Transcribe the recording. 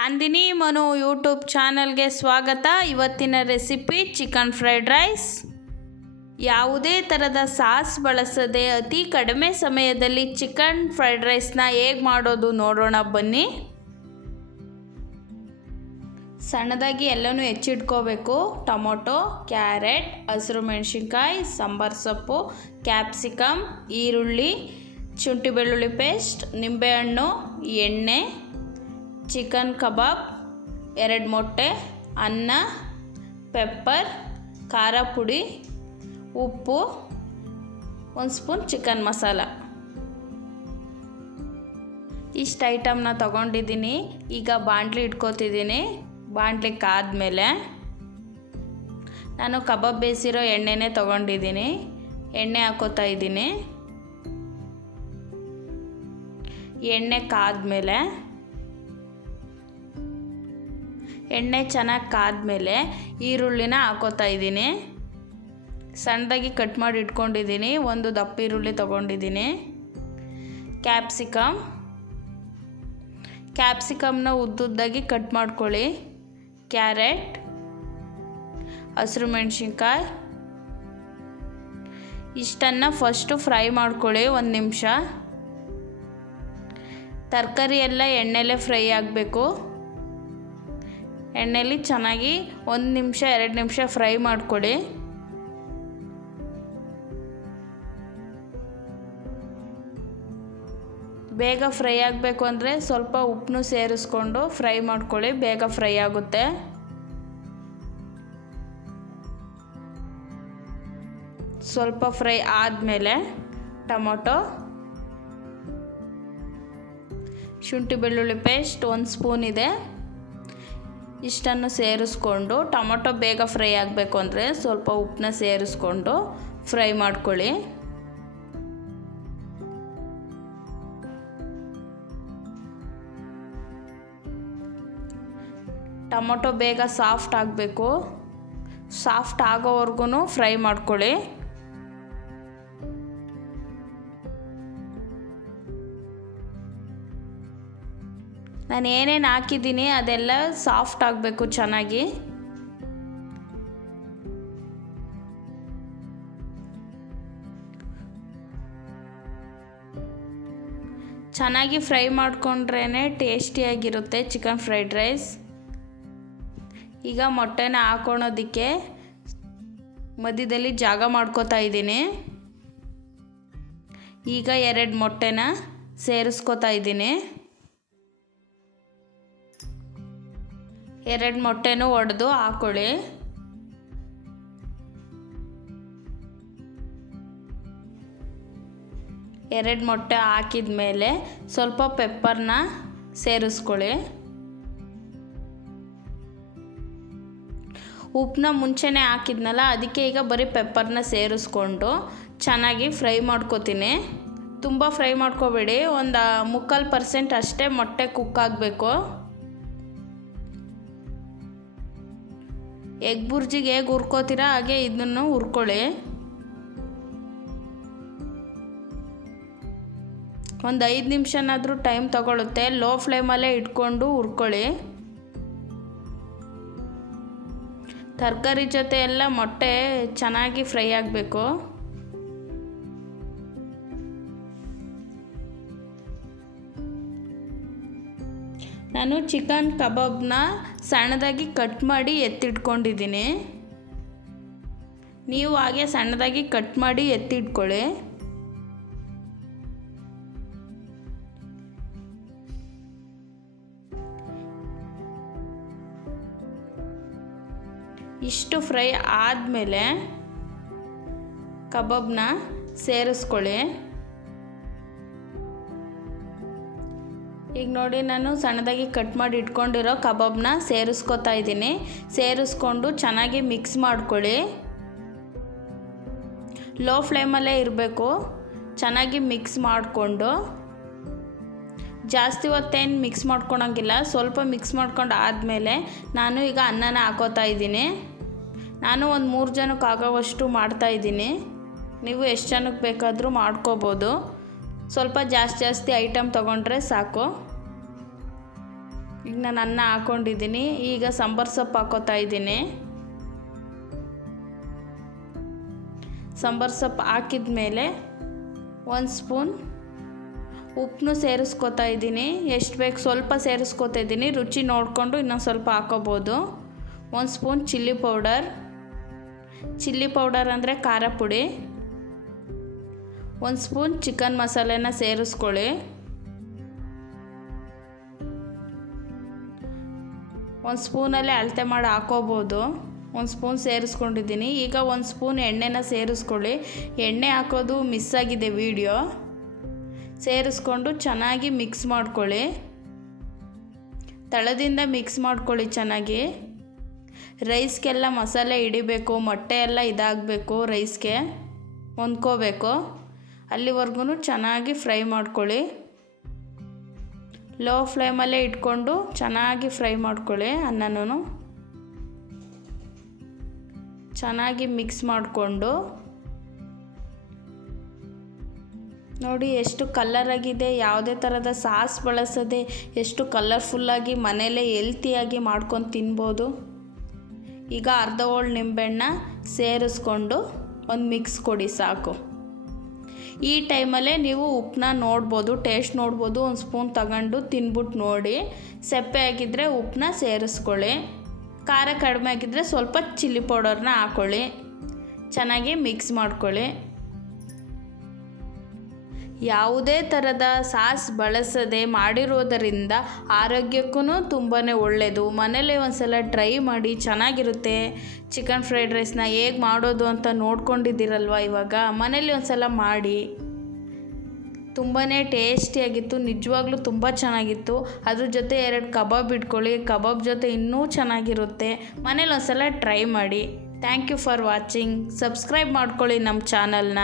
Chandni Manu YouTube ಚಾನಲ್ಗೆ ಸ್ವಾಗತ. ಇವತ್ತಿನ ರೆಸಿಪಿ ಚಿಕನ್ ಫ್ರೈಡ್ ರೈಸ್. ಯಾವುದೇ ಥರದ ಸಾಸ್ ಬಳಸದೆ ಅತಿ ಕಡಿಮೆ ಸಮಯದಲ್ಲಿ ಚಿಕನ್ ಫ್ರೈಡ್ ರೈಸ್ನ ಹೇಗೆ ಮಾಡೋದು ನೋಡೋಣ ಬನ್ನಿ. ಸಣ್ಣದಾಗಿ ಎಲ್ಲನೂ ಹೆಚ್ಚಿಟ್ಕೋಬೇಕು. ಟೊಮೊಟೊ, ಕ್ಯಾರೆಟ್, ಹಸಿರು ಮೆಣಸಿನ್ಕಾಯಿ, ಸಾಂಬಾರು ಸೊಪ್ಪು, ಕ್ಯಾಪ್ಸಿಕಮ್, ಈರುಳ್ಳಿ, ಶುಂಠಿ ಬೆಳ್ಳುಳ್ಳಿ ಪೇಸ್ಟ್, ನಿಂಬೆಹಣ್ಣು, ಎಣ್ಣೆ, ಚಿಕನ್ ಕಬಾಬ್, 2 ಮೊಟ್ಟೆ, ಅನ್ನ, ಪೆಪ್ಪರ್, ಖಾರ ಪುಡಿ, ಉಪ್ಪು, 1 ಸ್ಪೂನ್ ಚಿಕನ್ ಮಸಾಲ. ಇಷ್ಟು ಐಟಮ್ನ ತೊಗೊಂಡಿದ್ದೀನಿ. ಈಗ ಬಾಣಲಿ ಇಟ್ಕೋತಿದ್ದೀನಿ. ಬಾಣಲಿ ಕಾದ್ಮೇಲೆ ನಾನು ಕಬಾಬ್ ಬೇಯಿಸಿರೋ ಎಣ್ಣೆನೇ ತೊಗೊಂಡಿದ್ದೀನಿ. ಎಣ್ಣೆ ಹಾಕೋತಾ ಇದ್ದೀನಿ. ಎಣ್ಣೆ ಕಾದ್ಮೇಲೆ ಎಣ್ಣೆ ಚೆನ್ನಾಗಿ ಕಾದ್ಮೇಲೆ ಈರುಳ್ಳಿನ ಹಾಕೋತಾ ಇದ್ದೀನಿ. ಸಣ್ಣದಾಗಿ ಕಟ್ ಮಾಡಿ ಇಟ್ಕೊಂಡಿದ್ದೀನಿ. 1 ದಪ್ಪ ಈರುಳ್ಳಿ ತೊಗೊಂಡಿದ್ದೀನಿ. ಕ್ಯಾಪ್ಸಿಕಮ್ನ ಉದ್ದುದ್ದಾಗಿ ಕಟ್ ಮಾಡ್ಕೊಳ್ಳಿ. ಕ್ಯಾರೆಟ್, ಹಸಿರು ಮೆಣಸಿನ್ಕಾಯಿ ಇಷ್ಟನ್ನು ಫಸ್ಟು ಫ್ರೈ ಮಾಡ್ಕೊಳ್ಳಿ 1 ನಿಮಿಷ. ತರಕಾರಿ ಎಲ್ಲ ಎಣ್ಣೆಲೇ ಫ್ರೈ ಆಗಬೇಕು. ಎಣ್ಣೆಲಿ ಚೆನ್ನಾಗಿ 1 ನಿಮಿಷ 2 ನಿಮಿಷ ಫ್ರೈ ಮಾಡ್ಕೊಳ್ಳಿ. ಬೇಗ ಫ್ರೈ ಆಗಬೇಕು ಅಂದರೆ ಸ್ವಲ್ಪ ಉಪ್ಪನ್ನು ಸೇರಿಸ್ಕೊಂಡು ಫ್ರೈ ಮಾಡ್ಕೊಳ್ಳಿ. ಬೇಗ ಫ್ರೈ ಆಗುತ್ತೆ. ಸ್ವಲ್ಪ ಫ್ರೈ ಆದಮೇಲೆ ಟೊಮೊಟೊ, ಶುಂಠಿ ಬೆಳ್ಳುಳ್ಳಿ ಪೇಸ್ಟ್ 1 ಸ್ಪೂನ್ ಇದೆ. ಇಷ್ಟನ್ನು ಸೇರಿಸ್ಕೊಂಡು ಟೊಮೊಟೊ ಬೇಗ ಫ್ರೈ ಆಗಬೇಕು ಅಂದರೆ ಸ್ವಲ್ಪ ಉಪ್ಪನ್ನ ಸೇರಿಸ್ಕೊಂಡು ಫ್ರೈ ಮಾಡ್ಕೊಳ್ಳಿ. ಟೊಮೊಟೊ ಬೇಗ ಸಾಫ್ಟ್ ಆಗಬೇಕು. ಸಾಫ್ಟ್ ಆಗೋವರೆಗೂ ಫ್ರೈ ಮಾಡ್ಕೊಳ್ಳಿ. ನಾನು ಏನೇನು ಹಾಕಿದ್ದೀನಿ ಅದೆಲ್ಲ ಸಾಫ್ಟ್ ಆಗಬೇಕು ಚೆನ್ನಾಗಿ. ಚೆನ್ನಾಗಿ ಫ್ರೈ ಮಾಡಿಕೊಂಡ್ರೇ ಟೇಸ್ಟಿಯಾಗಿರುತ್ತೆ ಚಿಕನ್ ಫ್ರೈಡ್ ರೈಸ್. ಈಗ ಮೊಟ್ಟೆನ ಹಾಕೊಳ್ಳೋದಕ್ಕೆ ಮಧ್ಯದಲ್ಲಿ ಜಾಗ ಮಾಡ್ಕೋತಾ ಇದ್ದೀನಿ. ಈಗ 2 ಮೊಟ್ಟೆನ ಸೇರಿಸ್ಕೋತಾ ಇದ್ದೀನಿ. 2 ಮೊಟ್ಟೆನೂ ಒಡೆದು ಹಾಕೊಳ್ಳಿ. ಎರಡು ಮೊಟ್ಟೆ ಹಾಕಿದ ಮೇಲೆ ಸ್ವಲ್ಪ ಪೆಪ್ಪರ್ನ ಸೇರಿಸ್ಕೊಳ್ಳಿ. ಉಪ್ಪನ್ನ ಮುಂಚೆನೇ ಹಾಕಿದ್ನಲ್ಲ, ಅದಕ್ಕೆ ಈಗ ಬರೀ ಪೆಪ್ಪರ್ನ ಸೇರಿಸ್ಕೊಂಡು ಚೆನ್ನಾಗಿ ಫ್ರೈ ಮಾಡ್ಕೋತೀನಿ. ತುಂಬ ಫ್ರೈ ಮಾಡ್ಕೋಬೇಡಿ. 3/4% ಅಷ್ಟೇ ಮೊಟ್ಟೆ ಕುಕ್ ಆಗಬೇಕು. ಎಗ್ ಬುರ್ಜಿಗೆ ಹೇಗೆ ಹುರ್ಕೋತೀರಾ ಹಾಗೆ ಇದನ್ನು ಹುರ್ಕೊಳ್ಳಿ. 5 ನಿಮಿಷನಾದರೂ ಟೈಮ್ ತಗೊಳುತ್ತೆ. ಲೋ ಫ್ಲೇಮಲ್ಲೇ ಇಟ್ಕೊಂಡು ಹುರ್ಕೊಳ್ಳಿ. ತರಕಾರಿ ಜೊತೆ ಎಲ್ಲ ಮೊಟ್ಟೆ ಚೆನ್ನಾಗಿ ಫ್ರೈ ಆಗಬೇಕು. ನಾನು ಚಿಕನ್ ಕಬಾಬ್ನ ಸಣ್ಣದಾಗಿ ಕಟ್ ಮಾಡಿ ಎತ್ತಿಟ್ಕೊಂಡಿದ್ದೀನಿ. ನೀವು ಹಾಗೆ ಸಣ್ಣದಾಗಿ ಕಟ್ ಮಾಡಿ ಎತ್ತಿಟ್ಕೊಳ್ಳಿ. ಇಷ್ಟು ಫ್ರೈ ಆದಮೇಲೆ ಕಬಾಬ್ನ ಸೇರಿಸ್ಕೊಳ್ಳಿ. ಈಗ ನೋಡಿ, ನಾನು ಸಣ್ಣದಾಗಿ ಕಟ್ ಮಾಡಿ ಇಟ್ಕೊಂಡಿರೋ ಕಬಾಬ್ನ ಸೇರಿಸ್ಕೊತಾ ಇದ್ದೀನಿ. ಸೇರಿಸ್ಕೊಂಡು ಚೆನ್ನಾಗಿ ಮಿಕ್ಸ್ ಮಾಡ್ಕೊಳ್ಳಿ. ಲೋ ಫ್ಲೇಮಲ್ಲೇ ಇರಬೇಕು. ಚೆನ್ನಾಗಿ ಮಿಕ್ಸ್ ಮಾಡಿಕೊಂಡು, ಜಾಸ್ತಿ ಹೊತ್ತೇನು ಮಿಕ್ಸ್ ಮಾಡ್ಕೊಳಂಗಿಲ್ಲ. ಸ್ವಲ್ಪ ಮಿಕ್ಸ್ ಮಾಡ್ಕೊಂಡು ಆದಮೇಲೆ ನಾನು ಈಗ ಅನ್ನನ ಹಾಕೋತಾ ಇದ್ದೀನಿ. ನಾನು 3 ಜನಕ್ಕೆ ಆಗೋವಷ್ಟು ಮಾಡ್ತಾಯಿದ್ದೀನಿ. ನೀವು ಎಷ್ಟು ಜನಕ್ಕೆ ಬೇಕಾದರೂ ಮಾಡ್ಕೋಬೋದು. ಸ್ವಲ್ಪ ಜಾಸ್ತಿ ಐಟಮ್ ತೊಗೊಂಡ್ರೆ ಸಾಕು. ಈಗ ನಾನು ಅನ್ನ ಹಾಕ್ಕೊಂಡಿದ್ದೀನಿ. ಈಗ ಸಾಂಬಾರು ಸೊಪ್ಪು ಹಾಕೋತಾ ಇದ್ದೀನಿ. ಸಾಂಬಾರು ಸೊಪ್ಪು ಹಾಕಿದ ಮೇಲೆ 1 ಸ್ಪೂನ್ ಉಪ್ಪನ್ನು ಸೇರಿಸ್ಕೊತಾ ಇದ್ದೀನಿ. ಎಷ್ಟು ಬೇಕು ಸ್ವಲ್ಪ ಸೇರಿಸ್ಕೊತಾ ಇದ್ದೀನಿ. ರುಚಿ ನೋಡಿಕೊಂಡು ಇನ್ನೊಂದು ಸ್ವಲ್ಪ ಹಾಕೋಬೋದು. 1 ಸ್ಪೂನ್ ಚಿಲ್ಲಿ ಪೌಡರ್ ಅಂದರೆ ಖಾರ ಪುಡಿ. 1 ಸ್ಪೂನ್ ಚಿಕನ್ ಮಸಾಲೆನ ಸೇರಿಸ್ಕೊಳ್ಳಿ. 1 ಸ್ಪೂನಲ್ಲೇ ಅಳತೆ ಮಾಡಿ ಹಾಕೋಬೋದು. 1 ಸ್ಪೂನ್ ಸೇರಿಸ್ಕೊಂಡಿದ್ದೀನಿ. ಈಗ 1 ಸ್ಪೂನ್ ಎಣ್ಣೆನ ಸೇರಿಸ್ಕೊಳ್ಳಿ. ಎಣ್ಣೆ ಹಾಕೋದು ಮಿಸ್ ಆಗಿದೆ ವಿಡಿಯೋ. ಸೇರಿಸ್ಕೊಂಡು ಚೆನ್ನಾಗಿ ಮಿಕ್ಸ್ ಮಾಡ್ಕೊಳ್ಳಿ. ತಳದಿಂದ ಮಿಕ್ಸ್ ಮಾಡ್ಕೊಳ್ಳಿ ಚೆನ್ನಾಗಿ. ರೈಸ್ಗೆಲ್ಲ ಮಸಾಲೆ ಹಿಡಿಬೇಕು, ಮೊಟ್ಟೆ ಎಲ್ಲ ಇದಾಗಬೇಕು, ರೈಸ್ಗೆ ಹೊಂದ್ಕೋಬೇಕು. ಅಲ್ಲಿವರೆಗೂ ಚೆನ್ನಾಗಿ ಫ್ರೈ ಮಾಡ್ಕೊಳ್ಳಿ. ಲೋ ಫ್ಲೇಮಲ್ಲೇ ಇಟ್ಕೊಂಡು ಚೆನ್ನಾಗಿ ಫ್ರೈ ಮಾಡ್ಕೊಳ್ಳಿ. ಅನ್ನನೂ ಚೆನ್ನಾಗಿ ಮಿಕ್ಸ್ ಮಾಡಿಕೊಂಡು ನೋಡಿ ಎಷ್ಟು ಕಲರಾಗಿದೆ. ಯಾವುದೇ ಥರದ ಸಾಸ್ ಬಳಸದೆ ಎಷ್ಟು ಕಲರ್ಫುಲ್ಲಾಗಿ ಮನೇಲೇ ಹೆಲ್ತಿಯಾಗಿ ಮಾಡ್ಕೊಂಡು ತಿನ್ಬೋದು. ಈಗ ಅರ್ಧ ಹೋಳು ನಿಂಬೆಹಣ್ಣ ಸೇರಿಸ್ಕೊಂಡು ಒಂದು ಮಿಕ್ಸ್ ಕೊಡಿ ಸಾಕು. ಈ ಟೈಮಲ್ಲೇ ನೀವು ಉಪ್ಪನ್ನ ನೋಡ್ಬೋದು, ಟೇಸ್ಟ್ ನೋಡ್ಬೋದು. 1 ಸ್ಪೂನ್ ತಗೊಂಡು ತಿನ್ಬಿಟ್ಟು ನೋಡಿ. ಸಪ್ಪೆ ಆಗಿದ್ದರೆ ಉಪ್ಪನ್ನ ಸೇರಿಸ್ಕೊಳ್ಳಿ. ಖಾರ ಕಡಿಮೆ ಆಗಿದ್ದರೆ ಸ್ವಲ್ಪ ಚಿಲ್ಲಿ ಪೌಡರ್ನ ಹಾಕ್ಕೊಳ್ಳಿ. ಚೆನ್ನಾಗಿ ಮಿಕ್ಸ್ ಮಾಡ್ಕೊಳ್ಳಿ. ಯಾವುದೇ ಥರದ ಸಾಸ್ ಬಳಸದೆ ಮಾಡಿರೋದರಿಂದ ಆರೋಗ್ಯಕ್ಕೂ ತುಂಬಾ ಒಳ್ಳೆಯದು. ಮನೇಲೇ ಒಂದ್ಸಲ ಟ್ರೈ ಮಾಡಿ, ಚೆನ್ನಾಗಿರುತ್ತೆ. ಚಿಕನ್ ಫ್ರೈಡ್ ರೈಸ್ನ ಹೇಗೆ ಮಾಡೋದು ಅಂತ ನೋಡ್ಕೊಂಡಿದ್ದೀರಲ್ವ, ಇವಾಗ ಮನೇಲಿ ಒಂದ್ಸಲ ಮಾಡಿ. ತುಂಬಾ ಟೇಸ್ಟಿಯಾಗಿತ್ತು, ನಿಜವಾಗ್ಲೂ ತುಂಬ ಚೆನ್ನಾಗಿತ್ತು. ಅದ್ರ ಜೊತೆ 2 ಕಬಾಬ್ ಇಟ್ಕೊಳ್ಳಿ. ಕಬಾಬ್ ಜೊತೆ ಇನ್ನೂ ಚೆನ್ನಾಗಿರುತ್ತೆ. ಮನೇಲಿ ಒಂದ್ಸಲ ಟ್ರೈ ಮಾಡಿ. Thank you for watching. Subscribe ಮಾಡ್ಕೊಳ್ಳಿ ನಮ್ಮ ಚಾನಲ್ನ.